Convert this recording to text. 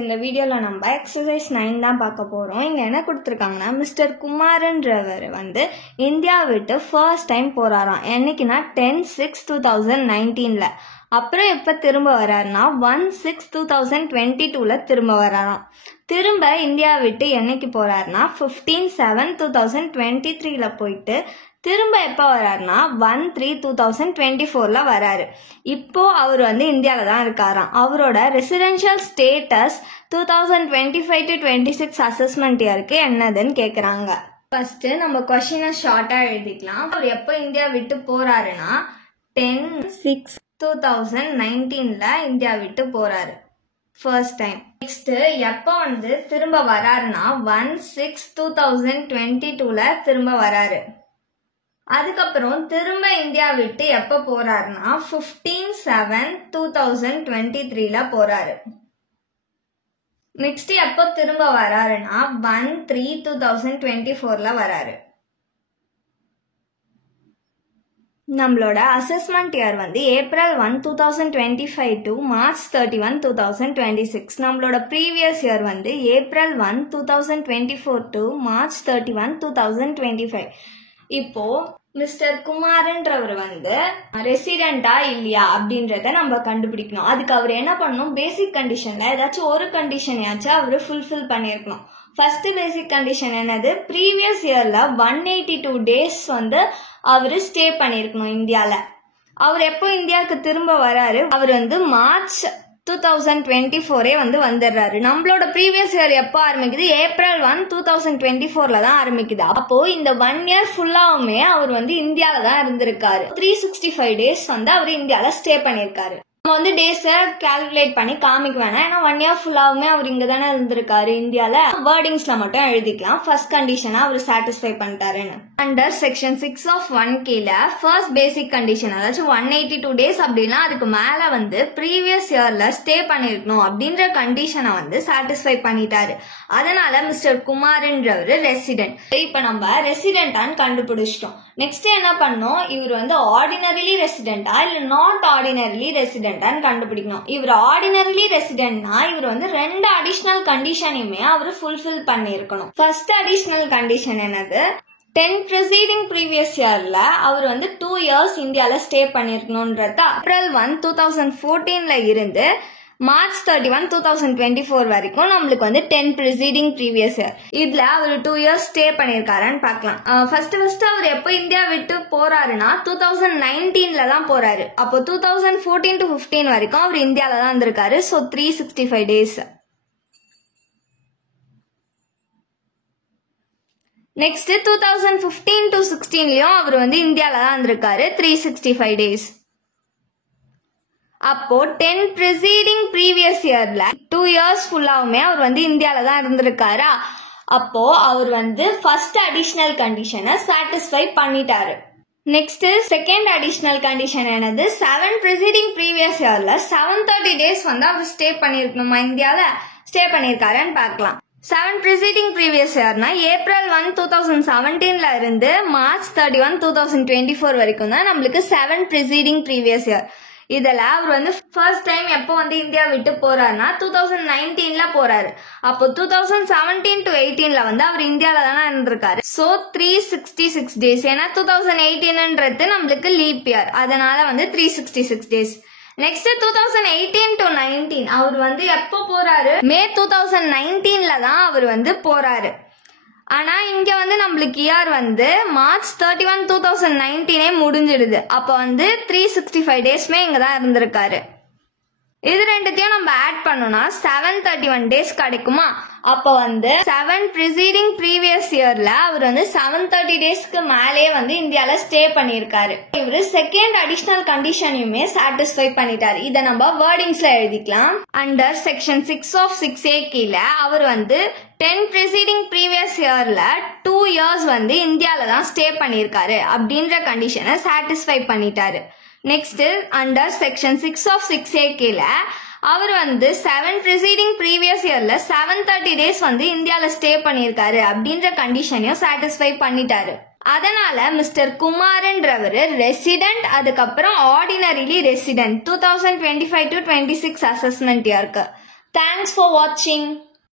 இந்த வீடியோவில் நம்ம எக்ஸசைஸ் 9 தான் பார்க்க போகிறோம். இங்கே என்ன கொடுத்துருக்காங்கன்னா, மிஸ்டர் குமாரன்றவர் வந்து இந்தியா விட்டு ஃபர்ஸ்ட் டைம் போகிறாராம். என்னைக்குன்னா 10/6/2019. அப்புறம் எப்போ திரும்ப வர்றாருன்னா 1/6/2022 திரும்ப வர்றாராம். திரும்ப இந்தியா விட்டு என்னைக்கு போகிறாருன்னா 15/7/2023 போயிட்டு திரும்ப எப்போ வர்றாருன்னா 1/3/2024 வராரு. இப்போ அவர் வந்து இந்தியாவில் தான் இருக்காராம். அவரோட ரெசிடென்ஷியல் ஸ்டேட்டஸ் 2025 to 26 அசஸ்மெண்ட் இயருக்கு என்னதுன்னு கேட்குறாங்க. ஃபர்ஸ்ட் நம்ம கொஸ்டினை ஷார்ட்டாக எழுதிக்கலாம். அவர் எப்போ இந்தியா விட்டு போறாருன்னா 10/6/2019 இந்தியா விட்டு போறாரு ஃபர்ஸ்ட் டைம். நெக்ஸ்ட் எப்போ வந்து திரும்ப வராருன்னா 1/6/2022 திரும்ப வராரு. அதுக்கப்புறம் திரும்ப இந்தியா விட்டு எப்போ போறாருன்னா 15/7/2023 போறாரு. நெக்ஸ்ட் எப்போ திரும்ப வராருன்னா 1/3/2024 வராரு. நம்மளோட அசஸ்மெண்ட் இயர் வந்து April 1, 2025 to March 31, 2026. நம்மளோட ப்ரீவியஸ் இயர் வந்து April 1, 2024 to March 31, 2025. இப்போ மிஸ்டர் குமாரன்றவர் வந்து ரெசிடென்டா இல்லையா அப்படின்றத நம்ம கண்டுபிடிக்கணும். அதுக்கு அவர் என்ன பண்ணணும், பேசிக் கண்டிஷன்ல ஏதாச்சும் ஒரு கண்டிஷனையாச்சும் அவர் ஃபுல்ஃபில் பண்ணியிருக்கணும். ஃபர்ஸ்ட் பேசிக் கண்டிஷன் என்னது, ப்ரீவியஸ் இயர்ல 182 டேஸ் வந்து அவர் ஸ்டே பண்ணியிருக்கணும் இந்தியாவில். அவர் எப்போ இந்தியாவுக்கு திரும்ப வராரு, அவர் வந்து March 2024 வந்து வந்துடுறாரு. நம்மளோட ப்ரீவியஸ் இயர் எப்போ ஆரம்பிக்குது, April 1, 2024 தான் ஆரம்பிக்குது. அப்போ இந்த 1 இயர் ஃபுல்லாவுமே அவர் வந்து இந்தியாவில தான் இருந்திருக்காரு. 365 டேஸ் வந்து அவர் இந்தியாவில ஸ்டே பண்ணியிருக்காரு. நம்ம வந்து டேஸை கால்குலேட் பண்ணி காமிக்க வேணாம், ஏன்னா 1 இயர் ஃபுல்லாவுமே அவர் இங்க தானே இருந்திருக்காரு இந்தியால. வேர்டிங்ஸ்ல மட்டும் எழுதிக்கலாம். ஃபர்ஸ்ட் கண்டிஷனா அவர் சாட்டிஸ்ஃபை பண்ணிட்டாருன்னு. அண்டர் செக்ஷன் 6 of 1 கீழ ஃபர்ஸ்ட் பேசிக் கண்டிஷன், அதாச்சும் 182 டேஸ் அப்படின்னா அதுக்கு மேல வந்து ப்ரீவியஸ் இயர்ல ஸ்டே பண்ணிருக்கணும் அப்படின்ற கண்டிஷனை வந்து சாட்டிஸ்ஃபை பண்ணிட்டாரு. அதனால மிஸ்டர் குமார்ன்றவர் ரெசிடென்ட். இப்ப நம்ம ரெசிடென்டான்னு கண்டுபிடிச்சிட்டோம். நெக்ஸ்ட் என்ன பண்ணோம், இவர் வந்து ஆர்டினரிலி ரெசிடென்டா இல்ல நாட் ஆர்டினரிலி ரெசிடென்டான்னு கண்டுபிடிக்கணும். இவர் ஆர்டினரிலி ரெசிடென்ட்னா இவர் வந்து 2 அடிஷனல் கண்டிஷனையுமே அவர் ஃபுல்ஃபில் பண்ணிருக்கணும். ஃபர்ஸ்ட் அடிஷனல் கண்டிஷன் என்னது, 10 preceding previous yearல அவர் வந்து 2 years இந்தியால ஸ்டே பண்ணிருக்கணும்ன்றத April 1, 2014 இருந்து March 31, 2024 வரைக்கும் நம்மளுக்கு வந்து 10 preceding previous year. இதுல அவர் 2 years ஸ்டே பண்ணிருக்காருன்னு பார்க்கலாம். ஃபர்ஸ்ட் அவர் எப்போ இந்தியா விட்டு போறாருன்னா 2019 தான் போறாரு. அப்போ 2014 to 15 வரைக்கும் அவர் இந்தியால தான் இருந்திருக்காரு. So 365 days. நெக்ஸ்ட் 2015 to 16 அவர் வந்து இந்தியால தான் இருந்திருக்காரு 365 டேஸ். அப்போ 10 preceding previous yearல 2 years ஃபுல்லாவுமே அவர் வந்து இந்தியால தான் இருந்திருக்காரா. அப்போ அவர் வந்து ஃபர்ஸ்ட் அடிஷனல் கண்டிஷனை சாட்டிஸ்ஃபை பண்ணிட்டாரு. நெக்ஸ்ட் செகண்ட் அடிஷனல் கண்டிஷன் என்னது, 7 preceding previous yearல 730 டேஸ் வந்து அவர் ஸ்டே பண்ணிருக்கணுமா இந்தியால, ஸ்டே பண்ணிருக்காருன்னு பார்க்கலாம். 7 preceding previous yearனா April 1, 2017 இருந்து March 31, 2024 வரைக்கும் தான் நம்மளுக்கு 7 preceding previous year. இதுல அவர் வந்து ஃபர்ஸ்ட் டைம் எப்போ வந்து இந்தியா விட்டு போறாருன்னா 2019 போறாரு. அப்போ 2017 to 18 வந்து அவர் இந்தியால தானே இருந்திருக்காரு. So 366 days. ஏன்னா 2018ன்றது நம்மளுக்கு லீப் இயர், அதனால வந்து 366 டேஸ். நெக்ஸ்ட் 2018 to 19 அவர் வந்து எப்போ போறாரு, May 2019 தான் அவர் வந்து போறாரு. ஆனா இங்க வந்து நம்மளுக்கு இயர் வந்து March 31, 2019 முடிஞ்சிடுது. அப்ப வந்து 365 டேஸ்மே இங்க தான் இருந்திருக்காரு. இது ரெண்டுத்தையும் நம்ம ஆட் பண்ணோம்னா 731 டேஸ் கிடைக்குமா. அப்ப வந்து 7 preceding previous yearல அவர் வந்து 730 டேஸ்க்கு மேலே வந்து இந்தியால ஸ்டே பண்ணிருக்காரு. இவரு செகண்ட் அடிஷனல் கண்டிஷனையுமே சாட்டிஸ்ஃபை பண்ணிட்டாரு. இத நம்ம வேர்டிங்ஸ்ல எழுதிக்கலாம். அண்டர் செக்ஷன் 6 of 6A கீழ அவர் வந்து 10 preceding previous yearல 2 years வந்து இந்தியால தான் ஸ்டே பண்ணிருக்காரு அப்படின்ற கண்டிஷனை சாட்டிஸ்ஃபை பண்ணிட்டாரு. Next under section 6 of 6A கீழ அவர் வந்து 7 preceding previous yearல 730 டேஸ் வந்து இந்தியால ஸ்டே பண்ணிருக்காரு அப்படின்ற கண்டிஷனையும் சாட்டிஸ்ஃபை பண்ணிட்டாரு. அதனால மிஸ்டர் குமார்ன்றவர் ரெசிடென்ட், அதுக்கப்புறம் ஆர்டினரிலி ரெசிடென்ட் 2025 to 26 அசஸ்மெண்ட் இயருக்கு. தேங்க்ஸ் ஃபார் வாட்சிங்.